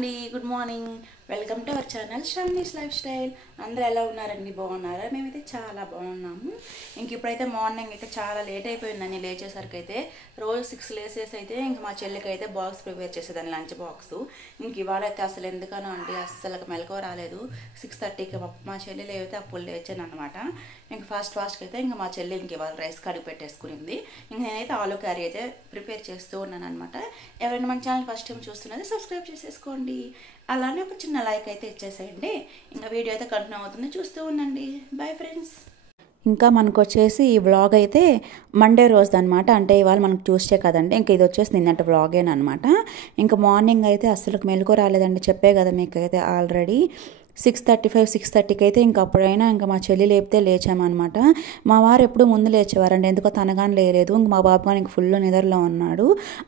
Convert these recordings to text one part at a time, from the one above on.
అండి good morning welcome to our channel Sravani's life style. అందరూ ఎలా ఉన్నారండి? బాగున్నారా? మేమైతే చాలా బాగున్నాము. ఇంక ఇప్పుడైతే మార్నింగ్ అయితే చాలా లేట్ అయిపోయిందండి. లేచేసరికి అయితే రోజు 6 లేసేసి అయితే ఇంక మా చెల్లికి అయితే బాక్స్ ప్రిపేర్ చేసేదాన్ని, లంచ్ బాక్స్. ఇంక ఇవాళ అయితే అసలు ఎందుకనో అండి అస్సలు మెలకువ రాలేదు. 6:30కి మా చెల్లి లేవైతే అప్పుడు లేచాను అనమాట. ఇంక ఫాస్ట్గా అయితే ఇంక మా చెల్లి ఇంక ఇవాళ రైస్ కడిగి పెట్టేసుకునింది. ఇంక నేనైతే ఆలూ కర్రీ అయితే ప్రిపేర్ చేస్తూ ఉన్నాను అనమాట. ఎవరైనా మన ఛానల్ ఫస్ట్ టైం చూస్తున్నది సబ్స్క్రైబ్ చేసేసుకోండి, అలానే ఒక చిన్న లైక్ అయితే ఇచ్చేసేయండి. ఇంకా వీడియో అయితే కంటిన్యూ అవుతుంది, చూస్తూ ఉండండి. Bye friends. ఇంకా మనకు వచ్చేసి ఈ వ్లాగ్ అయితే మండే రోజు అనమాట. అంటే ఇవాళ మనకు చూస్తే కదండి, ఇంకా ఇది వచ్చేసి నిన్నటి వ్లాగేనమాట. ఇంకా మార్నింగ్ అయితే అస్సలు మెలకు రాలేదండి, చెప్పే కదా మీకు అయితే ఆల్రెడీ 6:30కి అయితే ఇంక అప్పుడైనా ఇంకా మా చెల్లి లేపితే లేచామన్నమాట. మా వారు ఎప్పుడు ముందు లేచేవారండి, ఎందుకో తనగాని లేలేదు. ఇంక మా బాబు కానీ ఇంక ఫుల్ నిద్రలో ఉన్నాడు,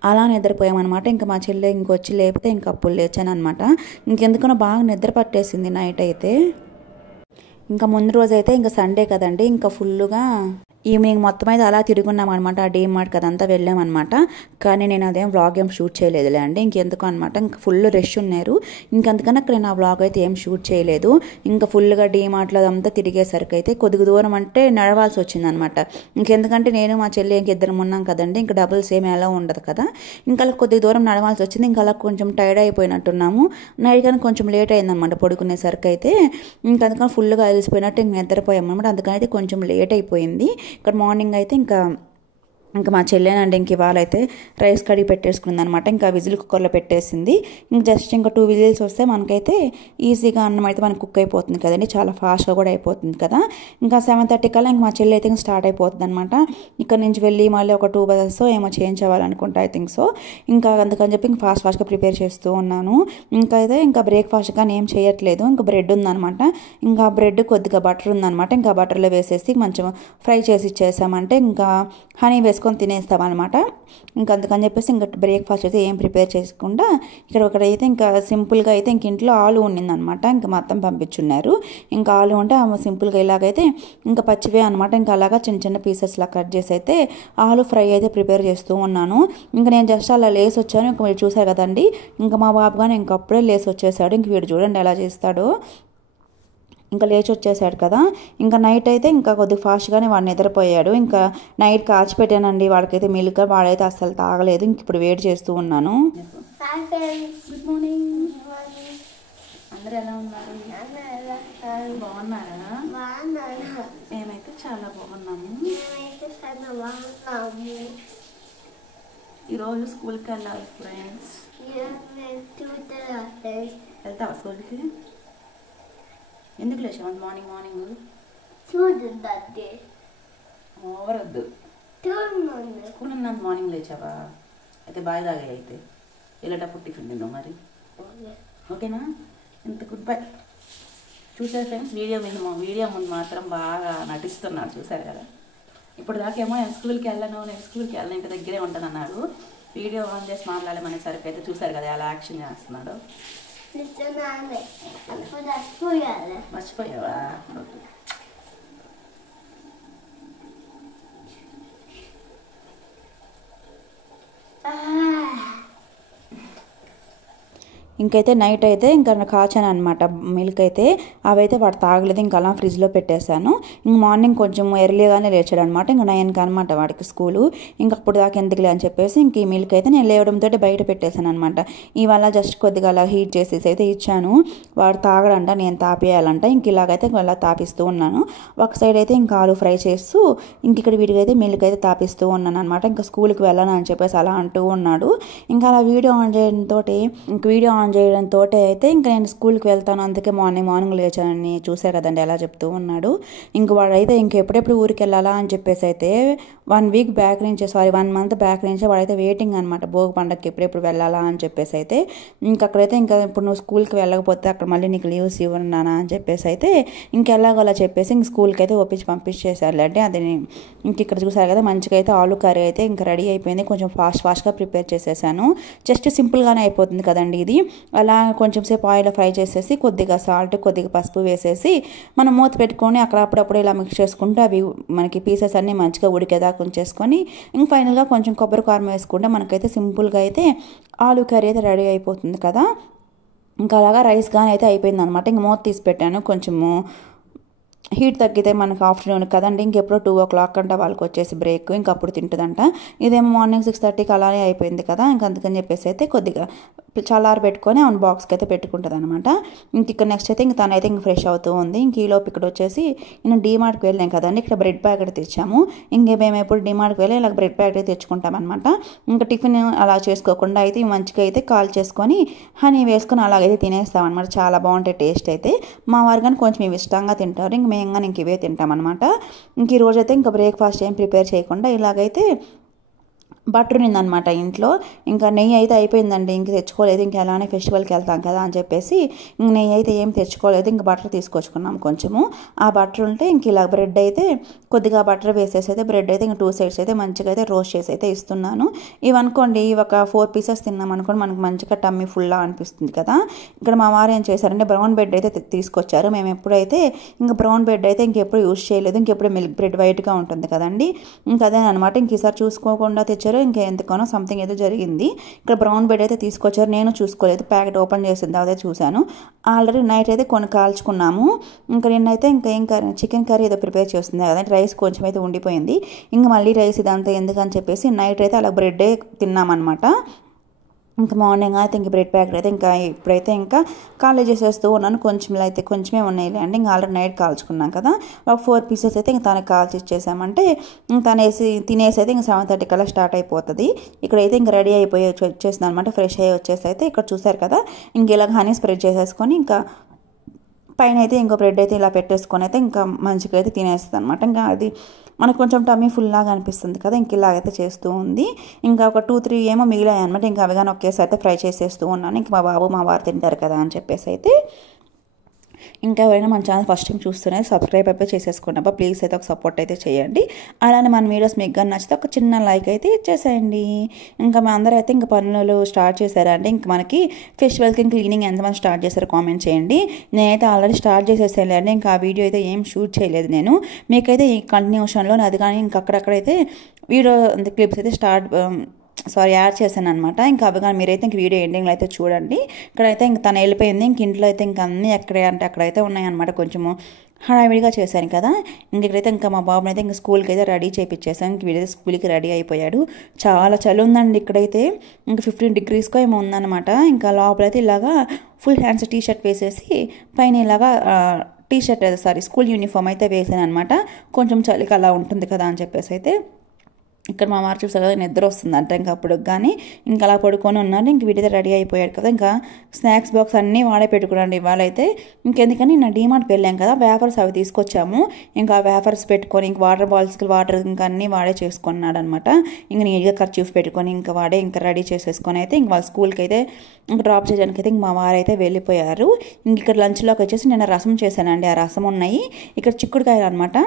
అలా నిద్రపోయామన్నమాట. ఇంకా మా చెల్లి ఇంకొచ్చి లేపితే ఇంక అప్పుడు లేచాను అనమాట. ఇంకెందుకనో బాగా నిద్ర పట్టేసింది నైట్ అయితే. ఇంకా ముందు రోజు అయితే ఇంకా సండే కదండి, ఇంకా ఫుల్గా ఈవినింగ్ మొత్తం అయితే అలా తిరుగున్నాం అనమాట. ఆ డీమార్ట్కి అదంతా వెళ్ళామన్నమాట. కానీ నేను అదేం వ్లాగ్ ఏం షూట్ చేయలేదులే అండి, ఇంకెందుకు అనమాట. ఇంకా ఫుల్ రష్ ఉన్నారు, ఇంకందుకని అక్కడ నేను ఆ వ్లాగ్ అయితే ఏం షూట్ చేయలేదు. ఇంకా ఫుల్గా డీమార్ట్లో అదంతా తిరిగేసరికి అయితే కొద్దిగా దూరం అంటే నడవాల్సి వచ్చిందనమాట. ఇంకెందుకంటే నేను మా చెల్లి ఇంకిద్దరం ఉన్నాం కదండి, ఇంకా డబుల్స్ ఏమి ఎలా ఉండదు కదా. ఇంకా అలా కొద్దిగా దూరం నడవాల్సి వచ్చింది. ఇంకా అలా కొంచెం టైర్డ్ అయిపోయినట్టున్నాము. నైట్ కానీ కొంచెం లేట్ అయిందనమాట పడుకునేసరికి అయితే. ఇంకా అందుకని ఫుల్గా అలసిపోయినట్టు ఇంక నిద్రపోయాం అనమాట. అందుకని అయితే కొంచెం లేట్ అయిపోయింది. ఇక్కడ మార్నింగ్ అయితే ఇంకా మా చెల్లెనండి ఇంక ఇవాళ అయితే రైస్ కడిగి పెట్టేసుకుంది అనమాట. ఇంకా విజిల్ కుక్కర్లో పెట్టేసింది. ఇంక జస్ట్ ఇంకా 2 విజిల్స్ వస్తే మనకైతే ఈజీగా అన్నం అయితే మనకు కుక్ అయిపోతుంది కదండి, చాలా ఫాస్ట్గా కూడా అయిపోతుంది కదా. ఇంకా 7:30 కల్లా ఇంక మా చెల్లి అయితే ఇంకా స్టార్ట్ అయిపోతుంది అనమాట. ఇక్కడ నుంచి వెళ్ళి మళ్ళీ ఒక 2 బజెస్ ఏమో చేంజ్ అవ్వాలనుకుంటా, ఐ థింక్ సో. ఇంకా అందుకని చెప్పి ఇంకా ఫాస్ట్గా ప్రిపేర్ చేస్తూ ఉన్నాను. ఇంకా అయితే ఇంకా బ్రేక్ఫాస్ట్ కానీ ఏం చేయట్లేదు. ఇంకా బ్రెడ్ ఉందనమాట, ఇంకా బ్రెడ్ కొద్దిగా బటర్ ఉందనమాట. ఇంకా బటర్లో వేసేసి కొంచెం ఫ్రై చేసి ఇచ్చేసామంటే ఇంకా హనీ వేసుకొని తినేస్తామన్నమాట. ఇంకా అందుకని చెప్పేసి ఇంకా బ్రేక్ఫాస్ట్ అయితే ఏం ప్రిపేర్ చేసుకుండా ఒకడైతే ఇంకా సింపుల్గా అయితే ఇంక ఇంట్లో ఆలు ఉండిందనమాట. ఇంకా మొత్తం పంపించున్నారు. ఇంకా ఆలు ఉంటే సింపుల్గా ఇలాగైతే ఇంకా పచ్చివే అనమాట. ఇంకా అలాగా చిన్న చిన్న పీసెస్లా కట్ చేసి అయితే ఆలు ఫ్రై అయితే ప్రిపేర్ చేస్తూ ఉన్నాను. ఇంకా నేను జస్ట్ అలా లేసి వచ్చాను. ఇంకా మీరు చూసారు కదండి, ఇంకా మా బాబు కానీ ఇంకా అప్పుడే లేసి వచ్చేసాడు. ఇంక వీడు చూడండి ఎలా చేస్తాడో, ఇంకా లేచి వచ్చేసాడు కదా. ఇంకా నైట్ అయితే ఇంకా కొద్దిగా ఫాస్ట్గానే వాడు నిద్రపోయాడు. ఇంకా నైట్ కాచిపెట్టానండి వాడికైతే మిల్క్, వాడైతే అస్సలు తాగలేదు. ఇంక ఇప్పుడు వేడి చేస్తూ ఉన్నాను. గుడ్ మార్నింగ్, అందరూ ఎలా ఉన్నారు? బాగున్నారా? మేమైతే చాలా బాగున్నాము. ఈరోజు స్కూల్కి వెళ్ళాలి ఫ్రెండ్స్. వెళ్తావా స్కూల్కి? ఎందుకు లేచావు మార్నింగ్? ఓవరొద్దు, స్కూల్ ఉన్నంత మార్నింగ్ లేచావా? అయితే బాయ్ తాగా, అయితే వెళ్ళేటప్పుడు టిఫిన్ తిన్నావు మరి, ఓకేనా? ఇంత గుడ్ బై. చూసారు ఫ్రెండ్స్, వీడియో ముందు మాత్రం బాగా నటిస్తున్నాడు, చూసారు కదా. ఇప్పుడు దాకేమో నేను స్కూల్కి వెళ్ళను ఇంటి దగ్గరే ఉంటాను అన్నాడు. వీడియో ఆన్ చేసి మాట్లాడమనేసరికి అయితే చూసారు కదా ఎలా యాక్షన్ చేస్తున్నాడు. మర్చిపోయావా? ఇంకైతే నైట్ అయితే ఇంకా కాచాను అనమాట మిల్క్ అయితే, అవైతే వాడు తాగలేదు. ఇంకా అలా ఫ్రిడ్జ్లో పెట్టేశాను. ఇంక మార్నింగ్ కొంచెం ఎర్లీగానే లేచాడు అనమాట. ఇంకా 9కి అనమాట వాడికి స్కూలు. ఇంక అప్పుడు దాకా ఎందుకులే అని చెప్పేసి ఇంక ఈ మిల్క్ అయితే నేను లేవడంతో బయట పెట్టేశాను అనమాట. ఇవాళ జస్ట్ కొద్దిగా అలా హీట్ చేసేసి అయితే ఇచ్చాను. వాడు తాగడంట, నేను తాపేయాలంట. ఇంక ఇలాగైతే అలా తాపిస్తూ ఉన్నాను. ఒక సైడ్ అయితే ఇంకా ఆలు ఫ్రై చేస్తూ ఇంక ఇక్కడ వీడికైతే మిల్క్ అయితే తాపిస్తూ ఉన్నాను అనమాట. ఇంకా స్కూల్కి వెళ్ళను అని చెప్పేసి అలా అంటూ ఉన్నాడు. ఇంకా అలా వీడియో ఆన్ చేయడంతో అయితే ఇంకా నేను స్కూల్కి వెళ్తాను, అందుకే మార్నింగ్ లేచానని చూసారు కదండి ఎలా చెప్తూ ఉన్నాడు. ఇంక వాడైతే ఎప్పుడెప్పుడు ఊరికి వెళ్ళాలా అని చెప్పేసి అయితే 1 మంత్ బ్యాక్ నుంచే వాడైతే వెయిటింగ్ అనమాట. భోగి పండగకి ఎప్పుడెప్పుడు వెళ్ళాలా అని చెప్పేసి అయితే ఇంకా అక్కడైతే ఇంకా ఇప్పుడు నువ్వు స్కూల్కి వెళ్ళకపోతే అక్కడ మళ్ళీ నీకు లీవ్స్ ఇవ్వన్నానా అని చెప్పేసి అయితే ఇంకెలాగోలా చెప్పేసి ఇంక స్కూల్కి అయితే పంపించేసారు అంటే. అది ఇంక ఇక్కడ చూసారు కదా, మంచిగా అయితే ఆలు కర్రీ అయితే ఇంకా రెడీ అయిపోయింది. కొంచెం ఫాస్ట్గా ప్రిపేర్ చేసేసాను. జస్ట్ సింపుల్గానే అయిపోతుంది కదండి ఇది. అలా కొంచెం సేపు ఆయిల్ ఫ్రై చేసేసి కొద్దిగా సాల్ట్, కొద్దిగా పసుపు వేసేసి మనం మూత పెట్టుకొని అక్కడ అప్పుడప్పుడు ఇలా మిక్స్ చేసుకుంటూ అవి మనకి పీసెస్ అన్నీ మంచిగా ఉడికేదాకా ఉంచేసుకొని ఇంక ఫైనల్గా కొంచెం కొబ్బరి కారం వేసుకుంటే మనకైతే సింపుల్గా అయితే ఆలు కర్రీ అయితే రెడీ అయిపోతుంది కదా. ఇంకా అలాగా రైస్ కానీ అయితే అయిపోయిందనమాట. ఇంక మూత తీసి పెట్టాను. కొంచెము హీట్ తగ్గితే మనకు ఆఫ్టర్నూన్ కదండి, ఇంకెప్పుడో 2 o'clock అంట వాళ్ళకి వచ్చేసి బ్రేక్, ఇంకప్పుడు తింటుందంట. ఇదేమో మార్నింగ్ 6:30కి అలానే అయిపోయింది కదా, ఇంక అందుకని చెప్పేసి అయితే కొద్దిగా చల్లారి పెట్టుకొని ఆన్ బాక్స్కి అయితే పెట్టుకుంటుంది అనమాట. ఇంక ఇక్కడ నెక్స్ట్ అయితే ఇంక తనైతే ఇంక ఫ్రెష్ అవుతూ ఉంది. ఇంక ఈలోపు ఇక్కడ వచ్చేసి నేను డీమార్ట్కి వెళ్ళాం కదండి, ఇక్కడ బ్రెడ్ ప్యాకెట్ తెచ్చాము. ఇంకే మేము ఎప్పుడు డీమార్ట్కి వెళ్ళి ఇలా బ్రెడ్ ప్యాకెట్ తెచ్చుకుంటాం అనమాట. ఇంకా టిఫిన్ అలా చేసుకోకుండా అయితే మంచిగా అయితే కాల్ చేసుకొని హనీ వేసుకొని అలాగైతే తినేస్తాం అనమాట. చాలా బాగుంటాయి టేస్ట్ అయితే. మా వారు కానీ కొంచెం ఇవి ఇష్టంగా తింటారు, ఇంక మేము కానీ ఇంక ఇవే తింటాం అనమాట. ఇంక ఈరోజు అయితే ఇంకా బ్రేక్ఫాస్ట్ ఏం ప్రిపేర్ చేయకుండా ఇలాగైతే బటర్ ఉందనమాట ఇంట్లో. ఇంకా నెయ్యి అయితే అయిపోయిందండి, ఇంక తెచ్చుకోలేదు. ఇంక అలానే ఫెస్టివల్కి వెళ్తాం కదా అని చెప్పేసి ఇంక నెయ్యి అయితే ఏం తెచ్చుకోలేదు. ఇంక బటర్ తీసుకొచ్చుకున్నాం కొంచెము. ఆ బటర్ ఉంటే ఇంక ఇలా బ్రెడ్ అయితే కొద్దిగా బటర్ వేసేసి అయితే బ్రెడ్ అయితే ఇంక 2 sides అయితే మంచిగా అయితే రోస్ట్ చేసి అయితే ఇస్తున్నాను. ఇవనుకోండి ఒక 4 pieces తిన్నాం అనుకోండి, మనకు మంచిగా టమ్మీ ఫుల్లా అనిపిస్తుంది కదా. ఇక్కడ మా వారు ఏం చేశారంటే బ్రౌన్ బ్రెడ్ అయితే తీసుకొచ్చారు. మేము ఎప్పుడైతే ఇంకా బ్రౌన్ బ్రెడ్ అయితే ఇంకెప్పుడు యూజ్ చేయలేదు. ఇంకెప్పుడు మిల్క్ బ్రెడ్ వైట్గా ఉంటుంది కదండి, ఇంకా అదే అనమాట. ఇంక ఈసారి చూసుకోకుండా తెచ్చారు. ఇంకా ఎందుకనో సంథింగ్ ఏదో జరిగింది. ఇక్కడ బ్రౌన్ బ్రెడ్ అయితే తీసుకొచ్చారు, నేను చూసుకోలేదు. ప్యాకెట్ ఓపెన్ చేసింది అదే చూశాను. ఆల్రెడీ నైట్ అయితే కొన్ని కాల్చుకున్నాము. ఇంకా నిన్నైతే ఇంకా ఏం కర్రీ, చికెన్ కర్రీ ఏదో ప్రిపేర్ చేస్తుంది కదా, రైస్ కొంచెం అయితే ఉండిపోయింది. ఇంకా మళ్ళీ రైస్ ఇదంతా ఎందుకని చెప్పేసి నైట్ అయితే అలా బ్రెడ్డే తిన్నామన్నమాట. ఇంకా మార్నింగ్ అయితే ఇంక బ్రెడ్ ప్యాకెట్ అయితే ఇంకా ఇప్పుడైతే ఇంకా కాలేజ్ చేసేస్తూ ఉన్నాను. కొంచెమే ఉన్నాయి అండి. ఇంకా ఆల్రెడీ నైట్ కాల్చుకున్నాం కదా, ఒక 4 pieces అయితే ఇంకా తనకి కాల్చి ఇచ్చేసామంటే తినేసి అయితే ఇంకా 7:30 కల్లా స్టార్ట్ అయిపోతుంది. ఇక్కడైతే ఇంకా రెడీ అయిపోయి వచ్చేసింది అనమాట. ఫ్రెష్ అయ్యి వచ్చేసి అయితే ఇక్కడ చూసారు కదా, ఇంక ఇలాగ హనీ స్ప్రెడ్ చేసేసుకొని ఇంకా పైన అయితే ఇంకో బ్రెడ్ అయితే ఇలా పెట్టేసుకొని అయితే ఇంకా మంచిగా అయితే తినేస్తుంది అనమాట. ఇంకా అది మనకు కొంచెం టమ్మీ ఫుల్ లాగా అనిపిస్తుంది కదా, ఇంక ఇలాగైతే చేస్తూ ఉంది. ఇంకా ఒక 2-3 ఏమో మిగిలాయి అనమాట. ఇంకా అవి కానీ ఒకేసారి అయితే ఫ్రై చేసేస్తూ ఉన్నాను. ఇంక మా బాబు మా వారు తింటారు కదా అని చెప్పేసి అయితే. ఇంకా ఎవరైనా మన ఛానల్ ఫస్ట్ టైం చూస్తూనే సబ్స్క్రైబ్ అయితే చేసేసుకోండి అబ్బా, ప్లీజ్ అయితే ఒక సపోర్ట్ అయితే చేయండి. అలానే మన వీడియోస్ మీకు కానీ నచ్చితే ఒక చిన్న లైక్ అయితే ఇచ్చేసేయండి. ఇంకా మా అందరూ అయితే ఇంకా పనులు స్టార్ట్ చేశారంటే ఇంక మనకి ఫెస్టివల్కి క్లీనింగ్ ఎంతమంది స్టార్ట్ చేశారో కామెంట్ చేయండి. నేనైతే ఆల్రెడీ స్టార్ట్ చేసేసాను, ఇంకా ఆ వీడియో అయితే ఏం షూట్ చేయలేదు నేను. మీకైతే ఈ కంటిన్యూషన్లో అది కానీ ఇంకా అక్కడక్కడైతే వీడియో క్లిప్స్ అయితే యాడ్ చేశాను అనమాట. ఇంకా అవి కానీ మీరైతే ఇంక వీడియో ఎండింగ్లో అయితే చూడండి. ఇక్కడైతే ఇంక తను వెళ్ళిపోయింది. ఇంక ఇంట్లో అయితే ఇంకా అన్నీ ఎక్కడే అంటే అక్కడైతే ఉన్నాయన్నమాట. కొంచెము హడావిడిగా చేశాను కదా. ఇక్కడైతే ఇంకా మా బాబుని అయితే ఇంకా స్కూల్కి అయితే రెడీ చేయించేసాను. ఇంక వీడైతే స్కూల్కి రెడీ అయిపోయాడు. చాలా చలి ఉందండి ఇక్కడైతే. ఇంకా 15 degrees ఏమో ఉందన్నమాట. ఇంకా లోపలైతే ఇలాగా ఫుల్ హ్యాండ్స్ టీ-షర్ట్ వేసేసి పైన ఇలాగా స్కూల్ యూనిఫామ్ అయితే వేసాను అనమాట. కొంచెం చలికి అలా ఉంటుంది కదా అని చెప్పేసి అయితే. ఇక్కడ మా వారు చూసారు కదా, నిద్ర వస్తుందంట ఇంకా అప్పుడు కానీ ఇంకా అలా పడుకొని ఉన్నారు. ఇంక వీటితో రెడీ అయిపోయాడు కదా. ఇంకా స్నాక్స్ బాక్స్ అన్నీ వాడే పెట్టుకున్నాండి ఇవాళ అయితే. ఇంకెందుకని నా డీమార్ట్కి వెళ్ళాం కదా, వేఫర్స్ అవి తీసుకొచ్చాము. ఇంకా వేఫర్స్ పెట్టుకొని ఇంక వాటర్ బాల్స్కి వాటర్ ఇంకా అన్నీ వాడే చేసుకున్నాడు అనమాట. ఇంక నీట్గా కర్చీఫ్ పెట్టుకొని ఇంకా రెడీ చేసేసుకొని అయితే ఇంక వాళ్ళ స్కూల్కి అయితే ఇంకా డ్రాప్ చేయడానికి అయితే ఇంక మా వారు అయితే వెళ్ళిపోయారు. ఇంక ఇక్కడ లంచ్లోకి వచ్చేసి నేను రసం చేశానండి. ఆ రసం ఉన్నాయి. ఇక్కడ చిక్కుడుకాయలు అనమాట.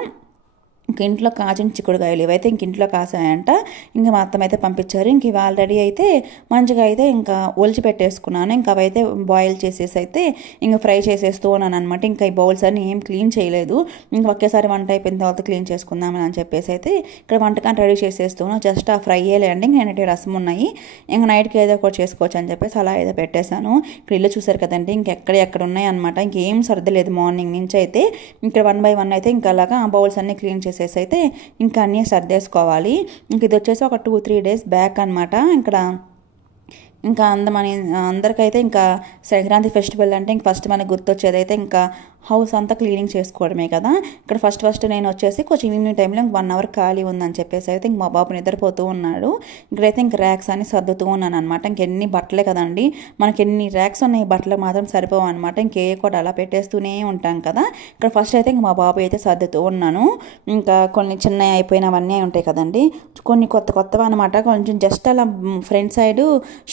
ఇంక ఇంట్లో కాచిన చిక్కుడుకాయలు ఇవైతే ఇంక ఇంట్లో కాసాయంట. ఇంకా మా అత్తమ్మ అయితే పంపించారు. ఇంక ఇవి ఆల్రెడీ అయితే మంచిగా అయితే ఇంకా ఒలిచి పెట్టేసుకున్నాను. ఇంకా అవైతే బాయిల్ చేసేసి అయితే ఇంకా ఫ్రై చేసేస్తూ ఉన్నాను అనమాట. ఇంకా ఈ బౌల్స్ అన్ని ఏం క్లీన్ చేయలేదు. ఇంకా ఒకేసారి వంట అయిపోయిన తర్వాత క్లీన్ చేసుకుందామని అని చెప్పేసి అయితే ఇక్కడ వంటకాన్ని రెడీ చేసేస్తున్నాను. జస్ట్ ఆ ఫ్రై అయ్యేలేండి. ఇంకా నేనైతే రసం ఉన్నాయి. ఇంకా నైట్కి ఏదో ఒకటి చేసుకోవచ్చు అని చెప్పేసి అలా ఏదో పెట్టేశాను. ఇక్కడ ఇల్లు చూసారు కదండి, ఇంకెక్కడ ఉన్నాయి అనమాట. ఇంకేం సర్దలేదు మార్నింగ్ నుంచి అయితే. ఇక్కడ 1 by 1 అయితే ఇంకా అలాగా ఆ బౌల్స్ అన్ని క్లీన్ చేసేసి అయితే ఇంకా అన్నీ సర్దేసుకోవాలి. ఇంక ఇది వచ్చేసి ఒక 2-3 days బ్యాక్ అనమాట. ఇంకా అందరికైతే ఇంకా సంక్రాంతి ఫెస్టివల్ అంటే ఇంక ఫస్ట్ మనకు గుర్తొచ్చేది అయితే ఇంకా హౌస్ అంతా క్లీనింగ్ చేసుకోవడమే కదా. ఇక్కడ ఫస్ట్ నేను వచ్చేసి కొంచెం ఈవినింగ్ టైంలో ఇంక 1 hour ఖాళీ ఉందని చెప్పేసి అయితే ఇంక మా బాబు నిద్రపోతూ ఉన్నాడు. ఇక్కడైతే ఇంక ర్యాక్స్ అని సర్దుతూ ఉన్నాను అనమాట. ఇంకెన్ని బట్టలే కదండి, మనకి ఎన్ని ర్యాక్స్ ఉన్నాయి, బట్టలు మాత్రం సరిపోవు అనమాట. ఇంకే కూడా అలా పెట్టేస్తూనే ఉంటాం కదా. ఇక్కడ ఫస్ట్ అయితే ఇంక మా బాబు అయితే సర్దుతూ ఉన్నాను. ఇంకా కొన్ని చిన్న అయిపోయినవన్నీ ఉంటాయి కదండి, కొన్ని కొత్తవి అనమాట. కొంచెం జస్ట్ అలా ఫ్రంట్ సైడ్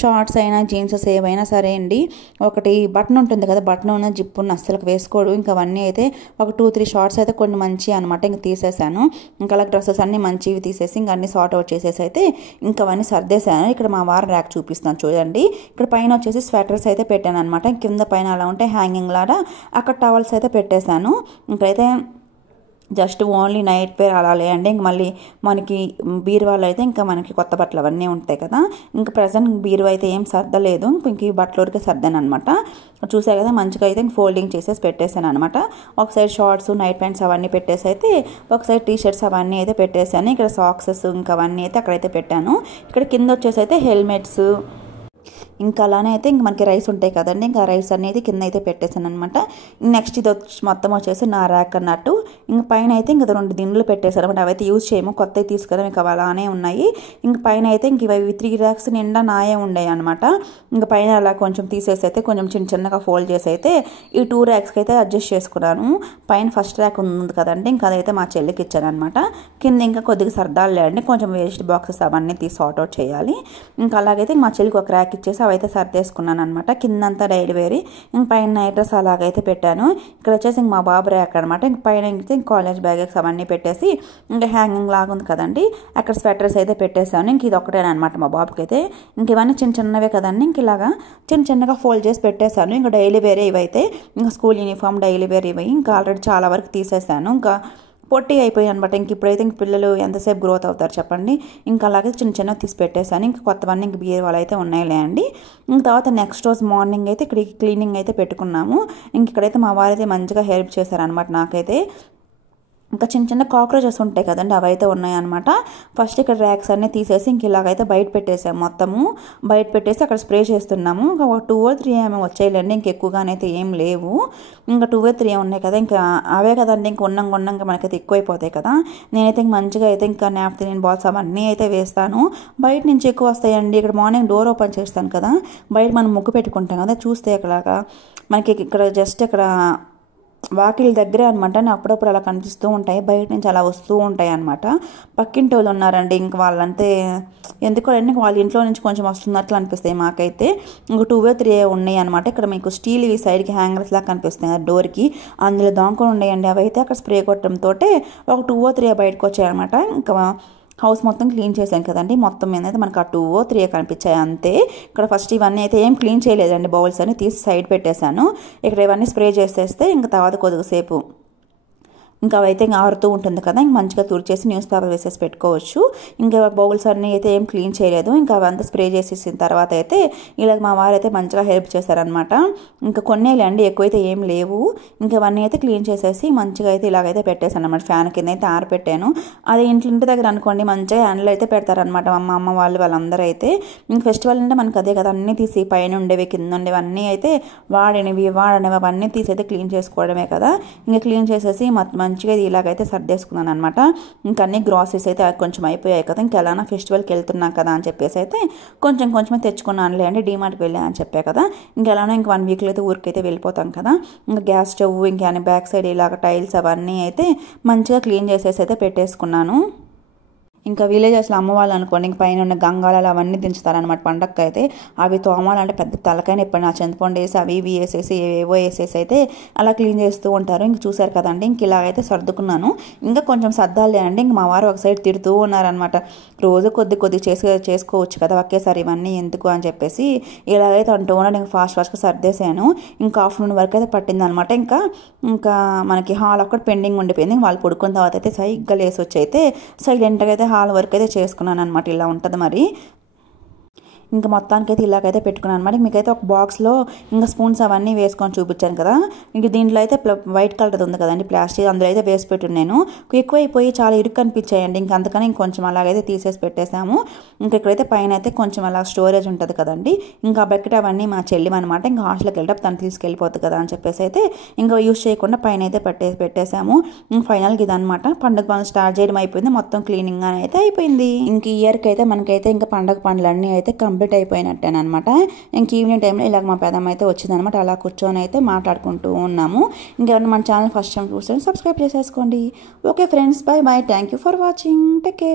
షార్ట్స్ అయినా జీన్సెస్ ఏవైనా సరే అండి, ఒకటి బటన్ ఉంటుంది కదా, బటన్ ఉన్న జిప్ ఉన్న అస్సలు వేసుకోడు. ఇంకా అవన్నీ అయితే ఒక 2-3 షార్ట్స్ అయితే కొన్ని మంచి అనమాట. ఇంక తీసేసాను. ఇంకా అలా డ్రెస్సెస్ అన్నీ మంచివి తీసేసి ఇంక అన్ని సార్ట్ అవుట్ చేసేసి అయితే ఇంకా అవన్నీ సర్దేశాను. ఇక్కడ మా వారు ర్యాక్ చూపిస్తాను చూడండి. ఇక్కడ పైన వచ్చేసి స్వెటర్స్ అయితే పెట్టాను అనమాట. కింద పైన అలా ఉంటే హ్యాంగింగ్ లాగా అక్కడ టవల్స్ అయితే పెట్టేశాను. ఇక్కడైతే జస్ట్ ఓన్లీ నైట్ వేర్ అలా లేదండి. ఇంక మళ్ళీ మనకి బీరువాలో అయితే ఇంకా మనకి కొత్త బట్టలు అవన్నీ ఉంటాయి కదా. ఇంకా ప్రజెంట్ బీరువా అయితే ఏం సర్దలేదు, ఇంక ఈ బట్టల వరకే సర్దాను అనమాట. చూసా కదా మంచిగా అయితే ఫోల్డింగ్ చేసేసి పెట్టేశాను అనమాట. ఒక సైడ్ షార్ట్స్ నైట్ ప్యాంట్స్ అవన్నీ పెట్టేసి అయితే ఒక సైడ్ టీ షర్ట్స్ అవన్నీ అయితే పెట్టేశాను. ఇక్కడ సాక్సెస్ ఇంకా అవన్నీ అయితే అక్కడైతే పెట్టాను. ఇక్కడ కింద వచ్చేసి అయితే హెల్మెట్స్ ఇంకా అలానే అయితే ఇంక మనకి రైస్ ఉంటాయి కదండి, ఇంకా రైస్ అనేది కింద అయితే పెట్టేశాను అనమాట. నెక్స్ట్ ఇది మొత్తం వచ్చేసి నా ర్యాక్ అన్నట్టు. ఇంక పైన అయితే ఇంక 2 దిండ్లు పెట్టేశారు అనమాట. అవైతే యూజ్ చేయము, కొత్తవి తీసుకురా ఇంకా అలానే ఉన్నాయి. ఇంక పైన అయితే ఇంక ఇవి 3 ర్యాక్స్ నిండా నాయే ఉండేవి అనమాట. ఇంక పైన అలా కొంచెం తీసేసి అయితే కొంచెం చిన్నగా ఫోల్డ్ చేసి అయితే ఈ 2 ర్యాక్స్కి అయితే అడ్జస్ట్ చేసుకున్నాను. పైన ఫస్ట్ ర్యాక్ ఉంది కదండి, ఇంకా అదైతే మా చెల్లికి ఇచ్చాను అనమాట. కింద ఇంకా కొద్దిగా సర్దాలు లేదండి, కొంచెం వేస్ట్ బాక్సెస్ అవన్నీ తీసి సార్ట్అవుట్ చేయాలి. ఇంకా అలాగైతే మా చెల్లికి ఒక ర్యాక్ ఇచ్చేసి అవైతే సర్దేసుకున్నాను అనమాట. కిందంతా డైలీ వేరి, ఇంక పైన నైట్ డ్రెస్ అలాగైతే పెట్టాను. ఇక్కడ వచ్చేసి ఇంక మా బాబు ర్యాక్ అనమాట. ఇంక పైన ఇంక కాలేజ్ బ్యాగ్స్ అవన్నీ పెట్టేసి ఇంకా హ్యాంగింగ్ లాగా ఉంది కదండి, అక్కడ స్వెటర్స్ అయితే పెట్టేశాను. ఇంక ఇది ఒకటేనమాట మా బాబుకి అయితే. ఇంక ఇవన్నీ చిన్నవే కదండి, ఇంక ఇలాగా చిన్నగా ఫోల్డ్ చేసి పెట్టేశాను. ఇంకా డైలీ వేరే ఇవైతే ఇంకా స్కూల్ యూనిఫామ్ డైలీ వేర్ ఇవి ఇంకా ఆల్రెడీ చాలా వరకు తీసేసాను. ఇంకా పొట్టి అయిపోయాయి అనమాట. ఇంక ఇప్పుడైతే ఇంక పిల్లలు ఎంతసేపు గ్రోత్ అవుతారు చెప్పండి. ఇంకా అలాగే చిన్నగా తీసి పెట్టేశాను. ఇంక కొత్తవన్నీ ఇంక బీరువాలు అయితే ఉన్నాయిలే అండి. ఇంక తర్వాత నెక్స్ట్ రోజు మార్నింగ్ అయితే ఇక్కడ క్లీనింగ్ అయితే పెట్టుకున్నాము. ఇంక ఇక్కడైతే మా వారైతే మంచిగా హెల్ప్ చేశారనమాట నాకైతే. ఇంకా చిన్న కాక్రోచెస్ ఉంటాయి కదండి, అవైతే ఉన్నాయన్నమాట. ఫస్ట్ ఇక్కడ ర్యాక్స్ అన్నీ తీసేసి ఇంక ఇలాగైతే బయట పెట్టేసాము. మొత్తము బయట పెట్టేసి అక్కడ స్ప్రే చేస్తున్నాము. ఇంకా 2 or 3 ఏమో వచ్చాయిలేండి, ఇంక ఎక్కువగానైతే ఏం లేవు. ఇంకా 2 or 3 ఉన్నాయి కదా, ఇంకా అవే కదండి, ఇంక ఉన్నాక మనకైతే ఎక్కువైపోతాయి కదా. నేనైతే ఇంక మంచిగా అయితే ఇంకా నాప్థలిన్ బాల్స్ అవన్నీ అయితే వేస్తాను. బయట నుంచి ఎక్కువ వస్తాయండి. ఇక్కడ మార్నింగ్ డోర్ ఓపెన్ చేస్తాను కదా, బయట మనం ముగ్గు పెట్టుకుంటాం కదా, చూస్తే అక్కడగా మనకి ఇక్కడ జస్ట్ ఇక్కడ వాకిలి దగ్గరే అనమాట. నాకు అప్పుడప్పుడు అలా కనిపిస్తూ ఉంటాయి, బయట నుంచి అలా వస్తూ ఉంటాయి అనమాట. పక్కింటి వాళ్ళు ఉన్నారండి, ఇంక వాళ్ళంటే ఎందుకో వాళ్ళ ఇంట్లో నుంచి కొంచెం వస్తున్నట్లు అనిపిస్తాయి మాకైతే. ఇంక 2 or 3 ఉన్నాయి అనమాట. ఇక్కడ మీకు స్టీల్ ఇవి సైడ్కి హ్యాంగర్స్ లాగా కనిపిస్తాయి కదా డోర్కి, అందులో దాంకొని ఉన్నాయండి. అవి అయితే అక్కడ స్ప్రే కొట్టడంతో ఒక 2 or 3 బయటకు వచ్చాయన్నమాట. ఇంకా హౌస్ మొత్తం క్లీన్ చేశాను కదండి, మొత్తం మీద అయితే మనకు ఆ 2 or 3 కనిపించాయి అంతే. ఇక్కడ ఫస్ట్ ఇవన్నీ అయితే ఏం క్లీన్ చేయలేదండి, బౌల్స్ అని తీసి సైడ్ పెట్టేశాను. ఇక్కడ ఇవన్నీ స్ప్రే చేసేస్తే ఇంకా తర్వాత కొద్దిసేపు ఇంకా అవైతే ఇంకా ఆరుతూ ఉంటుంది కదా, ఇంక మంచిగా తుడిచేసి న్యూస్ పేపర్ వేసేసి పెట్టుకోవచ్చు. ఇంకా బౌల్స్ అన్నీ అయితే ఏం క్లీన్ చేయలేదు. ఇంకా అవంతా స్ప్రే చేసేసిన తర్వాత అయితే ఇలా మా వారు అయితే మంచిగా హెల్ప్ చేశారనమాట. ఇంకా కొన్నేలేండి, ఎక్కువైతే ఏం లేవు. ఇంకా అవన్నీ అయితే క్లీన్ చేసేసి మంచిగా అయితే ఇలాగైతే పెట్టేశాను అనమాట. ఫ్యాన్ కింద అయితే ఆరపెట్టాను. అదే ఇంటి దగ్గర అనుకోండి మంచిగా హ్యాండిల్ అయితే పెడతారనమాట మా అమ్మ వాళ్ళందరూ అయితే. ఇంక ఫెస్టివల్ అంటే మనకు అదే కదా, అన్నీ తీసి పైన ఉండేవి కింద ఉండేవి అన్నీ అయితే వాడినవి అవన్నీ తీసి అయితే క్లీన్ చేసుకోవడమే కదా. ఇంకా క్లీన్ చేసేసి మంచిగా ఇది ఇలాగైతే సర్దేసుకున్నాను అనమాట. ఇంకా అన్ని గ్రాసరీస్ అయితే కొంచెం అయిపోయాయి కదా, ఇంకా ఎలానా ఫెస్టివల్కి వెళ్తున్నాం కదా అని చెప్పేసి అయితే కొంచెమే తెచ్చుకున్నానులే అండి. డీమార్ట్కి వెళ్ళా అని చెప్పా కదా, ఇంకా ఎలానో ఇంక 1 weekలో అయితే ఊరికైతే వెళ్ళిపోతాం కదా. ఇంకా గ్యాస్ స్టవ్ ఇంకా బ్యాక్ సైడ్ ఇలాగ టైల్స్ అవన్నీ అయితే మంచిగా క్లీన్ చేసేసి అయితే పెట్టేసుకున్నాను. ఇంకా విలేజెస్లో అమ్మ వాళ్ళు అనుకోండి, ఇంక పైన ఉన్న గంగాళాలు అవన్నీ దించుతారనమాట పండగకి అయితే. అవి తోమాలంటే పెద్ద తలకాయని ఎప్పుడు చింతపండు వేసి అవి ఇవి వేసేసి ఏవో వేసేసి అయితే అలా క్లీన్ చేస్తూ ఉంటారు. ఇంక చూసారు కదండి, ఇంక ఇలాగైతే సర్దుకున్నాను. ఇంకా కొంచెం సర్దాలే అండి. ఇంక మా వారు ఒక సైడ్ తిడుతూ ఉన్నారనమాట, రోజు కొద్ది చేసుకోవచ్చు కదా, ఒకేసారి ఇవన్నీ ఎందుకు అని చెప్పేసి ఇలాగైతే అంటూ ఉన్నాడు. ఇంకా ఫాస్ట్గా సర్దేశాను. ఇంకా ఆఫ్టర్నూన్ వరకు అయితే పట్టింది అనమాట. ఇంకా మనకి హాల్ ఒక్కటి పెండింగ్ ఉండిపోయింది. వాళ్ళు పడుకున్న తర్వాత అయితే సైగ్గా లేసి వచ్చి అయితే సైలెంట్గా అయితే హాల్ వరకు అయితే చేసుకున్నాను అనమాట. ఇలా ఉంటుంది మరి. ఇంకా మొత్తానికైతే ఇలాగైతే పెట్టుకున్నాను అనమాట. మీకైతే ఒక బాక్స్లో ఇంకా స్పూన్స్ అవన్నీ వేసుకొని చూపించాను కదా. ఇంక దీంట్లో అయితే వైట్ కలర్ ఉంది కదండి ప్లాస్టిక్, అందులో అయితే వేసి పెట్టున్నాను. ఎక్కువైపోయి చాలా ఇరుక్కు అనిపించాయండి. ఇంకా అందుకని ఇంకొంచెం అలాగైతే తీసేసి పెట్టేశాము. ఇంకా ఇక్కడైతే పైన అయితే కొంచెం అలా స్టోరేజ్ ఉంటుంది కదండి. ఇంకా బకెట్ అవన్నీ మా చెల్లి అనమాట. ఇంకా హాస్టల్కి వెళ్ళేటప్పుడు తను తీసుకెళ్ళిపోతుంది కదా అని చెప్పేసి అయితే ఇంకా యూజ్ చేయకుండా పైన అయితే పెట్టేశాము. ఇంకా ఫైనల్గా ఇదనమాట. పండుగ పనులు స్టార్ట్ చేయడం అయిపోయింది, మొత్తం క్లీనింగ్ అని అయితే అయిపోయింది. ఇంక ఇయర్కి అయితే మనకైతే ఇంకా పండుగ పనులన్నీ అయితే కంప్లీట్ అయిపోయినట్టేనమాట. ఇంక ఈవినింగ్ టైంలో ఇలాగ మా పెదమ్మ అయితే వచ్చిందనమాట. అలా కూర్చొని అయితే మాట్లాడుకుంటూ ఉన్నాము. ఇంకెవరైనా మన ఛానల్ ఫస్ట్ టైం చూస్తే సబ్స్క్రైబ్ చేసేసుకోండి. Okay friends, bye. Thank you for watching. Take care.